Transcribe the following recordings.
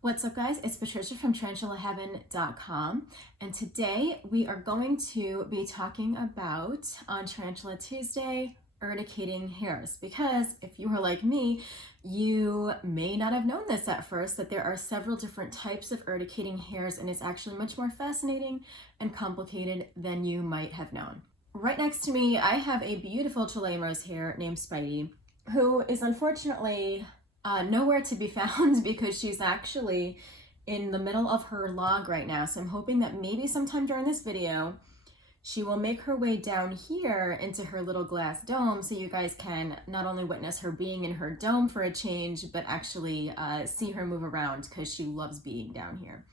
What's up, guys? It's Patricia from tarantulaheaven.com, and today we are going to be talking about, on Tarantula Tuesday, urticating hairs, because if you were like me, you may not have known this at first, that there are several different types of urticating hairs, and it's actually much more fascinating and complicated than you might have known. Right next to me, I have a beautiful Chilean hair named Spidey, who is unfortunately nowhere to be found because she's actually in the middle of her log right now. So I'm hoping that maybe sometime during this video, she will make her way down here into her little glass dome so you guys can not only witness her being in her dome for a change, but actually see her move around because she loves being down here.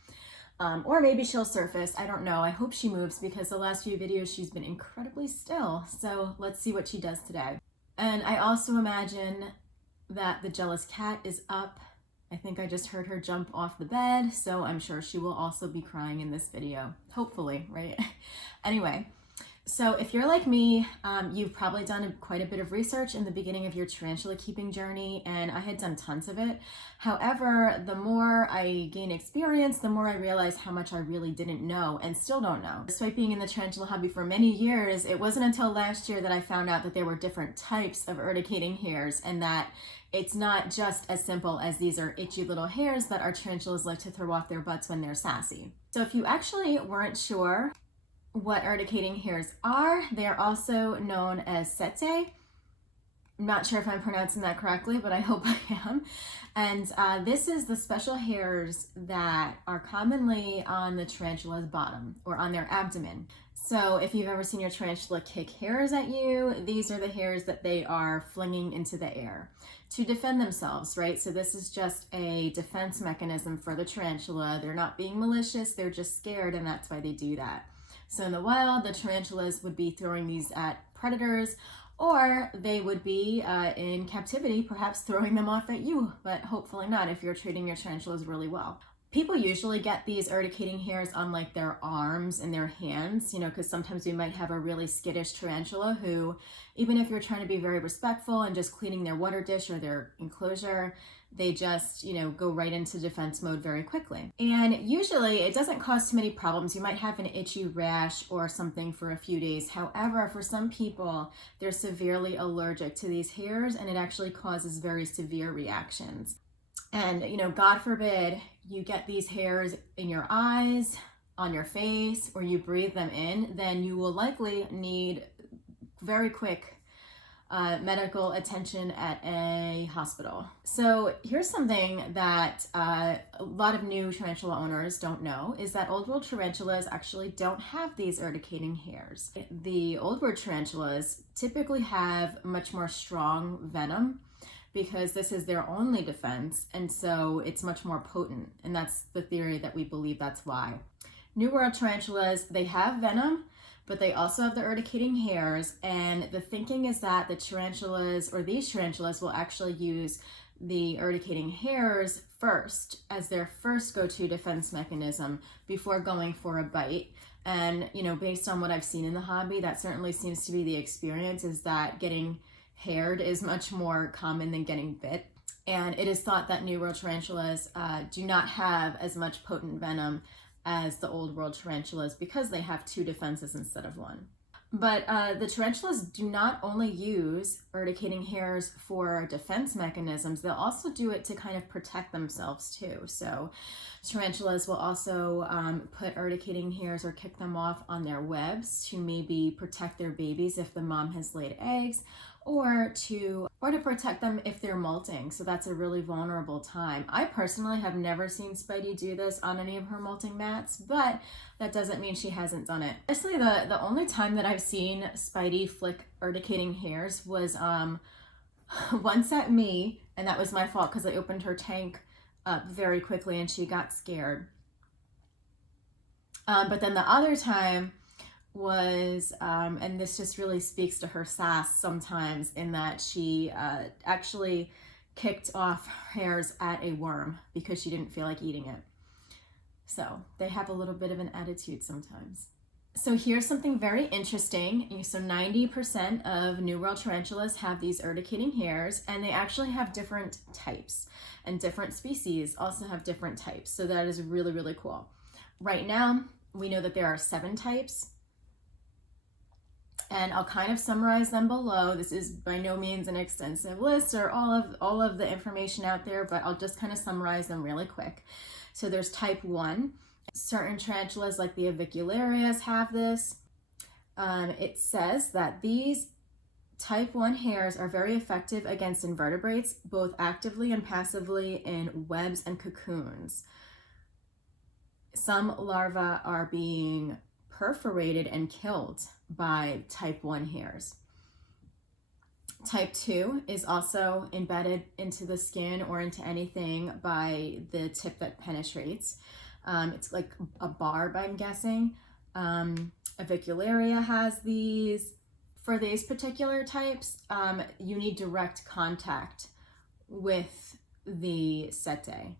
Or maybe she'll surface, I don't know. I hope she moves because the last few videos she's been incredibly still. So let's see what she does today. And I also imagine that the jealous cat is up. I think I just heard her jump off the bed, so I'm sure she will also be crying in this video. Hopefully, right? Anyway, so if you're like me, you've probably done quite a bit of research in the beginning of your tarantula keeping journey, and I had done tons of it. However, the more I gain experience, the more I realize how much I really didn't know and still don't know. Despite being in the tarantula hobby for many years, it wasn't until last year that I found out that there were different types of urticating hairs, and that it's not just as simple as these are itchy little hairs that our tarantulas like to throw off their butts when they're sassy. So if you actually weren't sure what urticating hairs are, they're also known as sassy. I'm not sure if I'm pronouncing that correctly, but I hope I am. And this is the special hairs that are commonly on the tarantula's bottom or on their abdomen. So if you've ever seen your tarantula kick hairs at you, these are the hairs that they are flinging into the air to defend themselves, right? So this is just a defense mechanism for the tarantula. They're not being malicious, they're just scared, and that's why they do that. So in the wild, the tarantulas would be throwing these at predators, or they would be in captivity, perhaps throwing them off at you, but hopefully not if you're treating your tarantulas really well. People usually get these urticating hairs on like their arms and their hands, you know, because sometimes we might have a really skittish tarantula who, even if you're trying to be very respectful and just cleaning their water dish or their enclosure, they just, you know, go right into defense mode very quickly. And usually it doesn't cause too many problems. You might have an itchy rash or something for a few days. However, for some people, they're severely allergic to these hairs, and it actually causes very severe reactions. And, you know, God forbid you get these hairs in your eyes, on your face, or you breathe them in, then you will likely need very quick medical attention at a hospital. So here's something that a lot of new tarantula owners don't know, is that old world tarantulas actually don't have these urticating hairs. The old world tarantulas typically have much more strong venom because this is their only defense, and so it's much more potent, and that's the theory that we believe that's why. New world tarantulas, they have venom, but they also have the urticating hairs, and the thinking is that the tarantulas, or these tarantulas, will actually use the urticating hairs first as their first go-to defense mechanism before going for a bite. And, you know, based on what I've seen in the hobby, that certainly seems to be the experience, is that getting haired is much more common than getting bit. And it is thought that new world tarantulas do not have as much potent venom as the old world tarantulas because they have two defenses instead of one. But the tarantulas do not only use urticating hairs for defense mechanisms, they'll also do it to kind of protect themselves too. So tarantulas will also put urticating hairs or kick them off on their webs to maybe protect their babies if the mom has laid eggs, or to protect them if they're molting. So that's a really vulnerable time. I personally have never seen Spidey do this on any of her molting mats, but that doesn't mean she hasn't done it. Honestly, the only time that I've seen Spidey flick urticating hairs was once at me, and that was my fault because I opened her tank up very quickly and she got scared. But then the other time was, and this just really speaks to her sass sometimes, in that she actually kicked off hairs at a worm because she didn't feel like eating it. So they have a little bit of an attitude sometimes. So here's something very interesting. So 90% of New World tarantulas have these urticating hairs, and they actually have different types, and different species also have different types. So that is really, really cool. Right now, we know that there are 7 types, and I'll kind of summarize them below. This is by no means an extensive list or all of the information out there, but I'll just kind of summarize them really quick. So there's type 1. Certain tarantulas like the avicularias have this. It says that these type 1 hairs are very effective against invertebrates, both actively and passively in webs and cocoons. Some larvae are being perforated and killed by type 1 hairs. Type 2 is also embedded into the skin or into anything by the tip that penetrates. It's like a barb, I'm guessing. Avicularia has these. For these particular types, you need direct contact with the setae.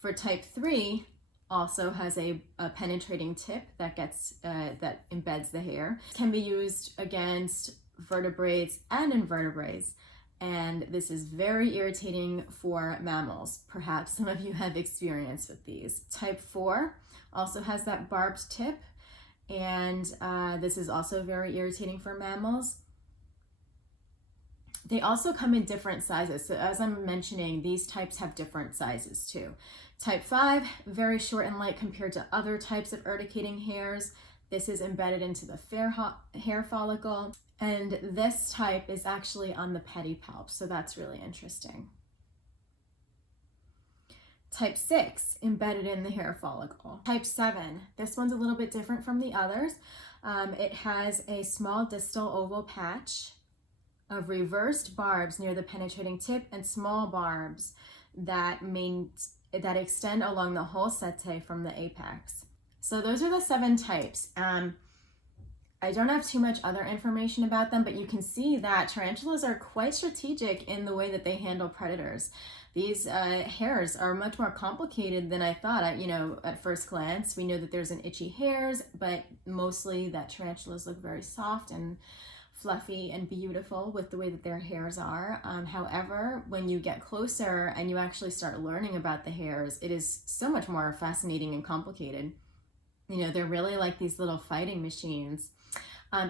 For type 3, also has a penetrating tip that that embeds the hair. It can be used against vertebrates and invertebrates, and this is very irritating for mammals. Perhaps some of you have experience with these. Type 4 also has that barbed tip, and this is also very irritating for mammals. They also come in different sizes. So as I'm mentioning, these types have different sizes too. Type 5, very short and light compared to other types of urticating hairs. This is embedded into the hair follicle. And this type is actually on the pedipalp, so that's really interesting. Type 6, embedded in the hair follicle. Type 7, this one's a little bit different from the others. It has a small distal oval patch of reversed barbs near the penetrating tip and small barbs that extend along the whole setae from the apex. So those are the 7 types. I don't have too much other information about them, but you can see that tarantulas are quite strategic in the way that they handle predators. These hairs are much more complicated than I thought. At first glance, we know that there's an itchy hairs, but mostly that tarantulas look very soft and fluffy and beautiful with the way that their hairs are. However, when you get closer and you actually start learning about the hairs, it is so much more fascinating and complicated. They're really like these little fighting machines.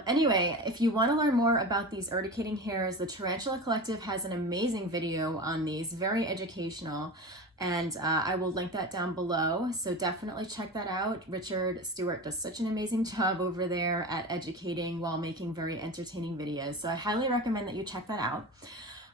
Anyway, if you want to learn more about these urticating hairs, the Tarantula Collective has an amazing video on these, very educational, and I will link that down below, so definitely check that out. Richard Stewart does such an amazing job over there at educating while making very entertaining videos, so I highly recommend that you check that out.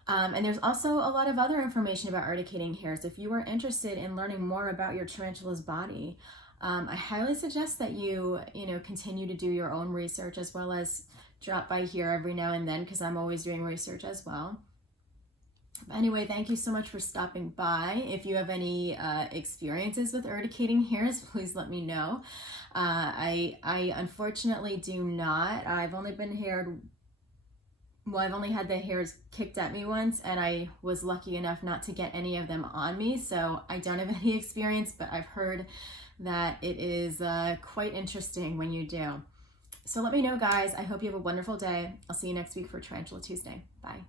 And there's also a lot of other information about urticating hairs. If you are interested in learning more about your tarantula's body, I highly suggest that you continue to do your own research, as well as drop by here every now and then, because I'm always doing research as well. Anyway, thank you so much for stopping by. If you have any experiences with urticating hairs, please let me know. I unfortunately do not. I've only had the hairs kicked at me once, and I was lucky enough not to get any of them on me, so I don't have any experience, but I've heard that it is quite interesting when you do. So let me know, guys. I hope you have a wonderful day. I'll see you next week for Tarantula Tuesday. Bye.